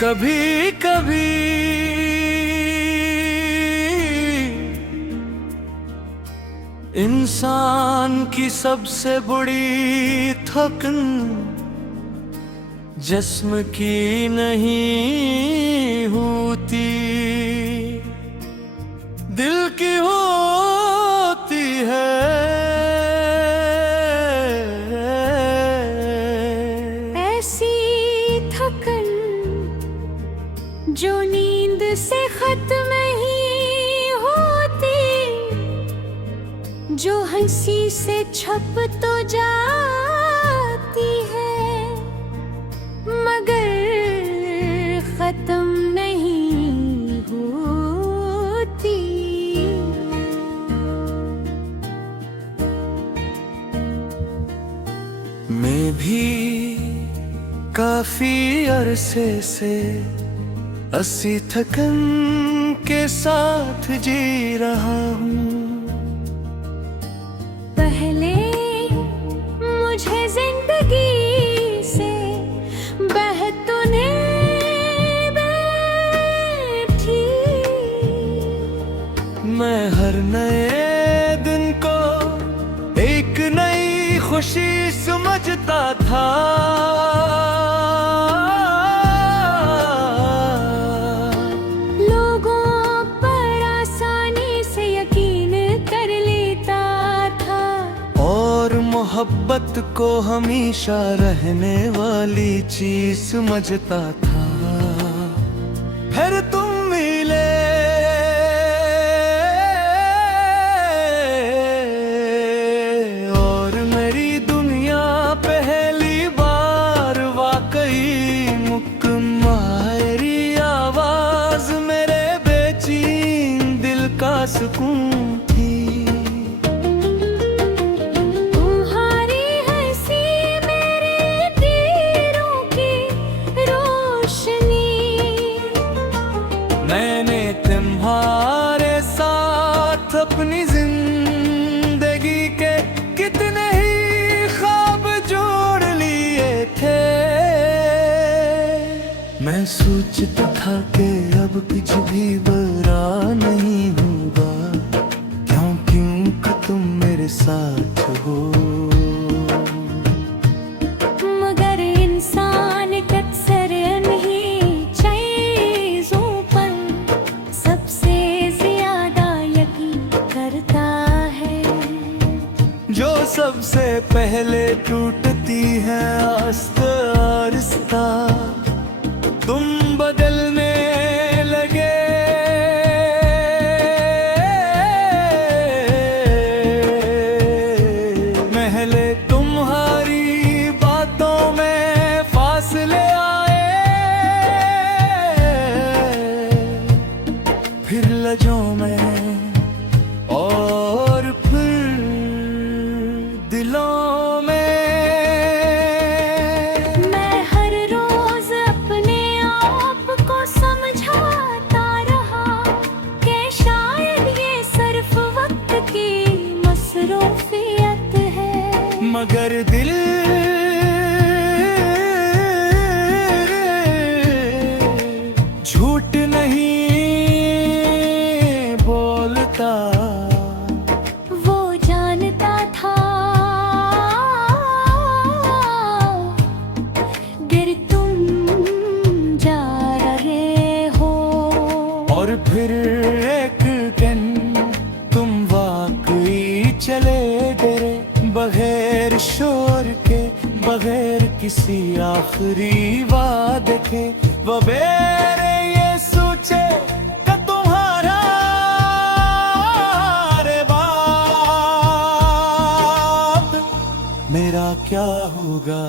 कभी कभी इंसान की सबसे बड़ी थकन जिस्म की नहीं होती, दिल की होती है। ऐसी थकन जो नींद से खत्म नहीं होती, जो हंसी से छप तो जाती है मगर खत्म नहीं होती। मैं भी काफी अरसे से ऐसी थकन के साथ जी रहा हूँ। पहले मुझे जिंदगी से बहतूने बैठी, मैं हर नए दिन को एक नई खुशी समझता था। लोगों पर आसानी से यकीन कर लेता था और मोहब्बत को हमेशा रहने वाली चीज समझता था। फिर तुम मिले और मेरी दुनिया पहली बार वाकई मुकम्मल आवाज मेरे बेचैन दिल का सुकून थी। तुम्हारी हंसी मेरे तीरों की रोशनी, मैंने तुम्हारे साथ अपनी जिंदगी के कितने ही ख्वाब जोड़ लिए थे। मैं सोचता था कि अब कुछ भी बुरा नहीं होगा, क्योंकि तुम मेरे साथ हो। मगर इंसान अक्सर इन्हीं चीजों पर सबसे ज्यादा यकीन करता है, जो सबसे पहले टूटती है आस्ता आस्ता। तुम बदलने लगे, महले तुम्हारी बातों में फासले आए, फिर लजों में और फिर दिलों में। मैं हर रोज अपने आप को समझाता रहा कि शायद ये सिर्फ वक्त की मसरूफियत है, मगर दिल झूठ नहीं बोलता। वो जानता था गिर तुम जा रहे हो, और फिर एक दिन तुम वाकई चले गए, बगैर शोर के, बगैर किसी आखिरी वादे के, बगैर ये सोचे कि तुम्हारा रे बाप मेरा क्या होगा।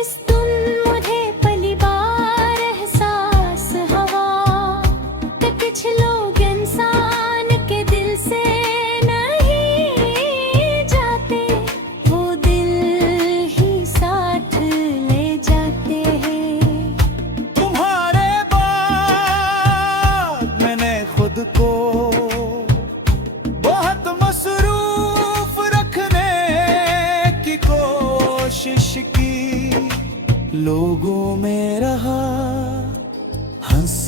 इस तुम मुझे पहली बार एहसास हुआ कि कुछ लोग इंसान के दिल से नहीं जाते, वो दिल ही साथ ले जाते हैं। तुम्हारे बाद मैंने खुद को बहुत मसरूफ रखने की कोशिश की, लोगों में रहा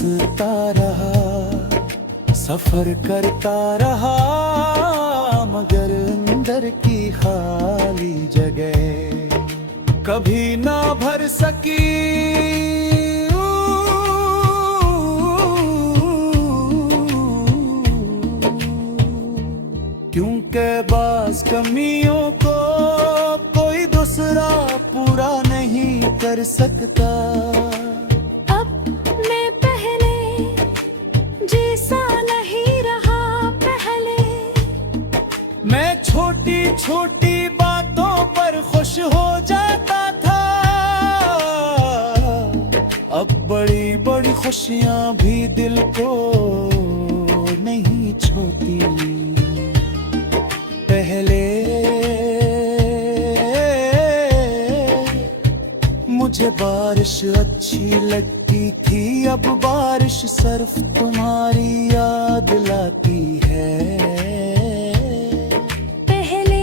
हंसता रहा, सफर करता रहा, मगर अंदर की खाली जगह कभी ना भर सकी। क्योंकि बास कमियों को कोई दूसरा पूरा नहीं कर सकता। अब मैं पहले जैसा नहीं रहा पहले। मैं छोटी छोटी बातों पर खुश हो जाता था, अब बड़ी बड़ी खुशियां भी दिल को नहीं छोती। पहले मुझे बारिश अच्छी लगती थी, अब बारिश सिर्फ तुम्हारी याद लाती है। पहले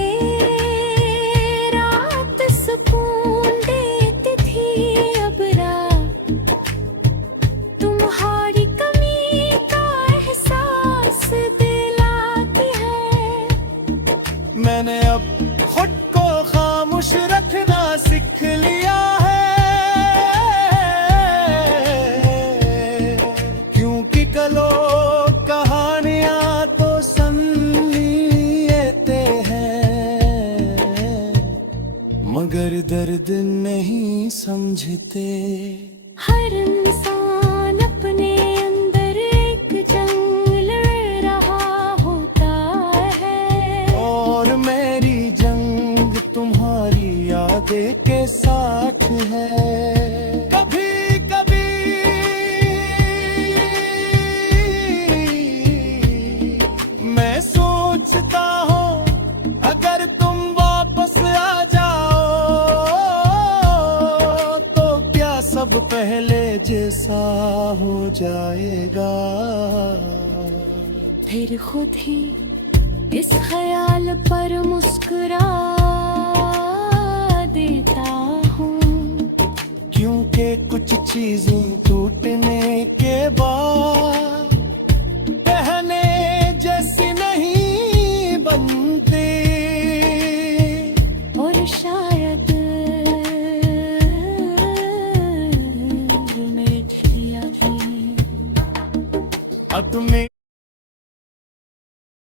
रात सुकून देती थी, अब रात तुम्हारी कमी का एहसास दिलाती है। मैंने अब खुद को खामोश रखना सीख लिया है, क्योंकि कलो कहानियां तो सुन लेते हैं, मगर दर्द नहीं समझते। हर इंसान अपने अंदर एक जंग लड़ रहा होता है, और मेरी जंग तुम्हारी यादें के साथ है। कभी कभी मैं सोचता हूँ अगर तुम वापस आ जाओ तो क्या सब पहले जैसा हो जाएगा। फिर खुद ही इस ख्याल पर मुस्कुरा देता हूँ, क्योंकि कुछ चीजें टूटने के बाद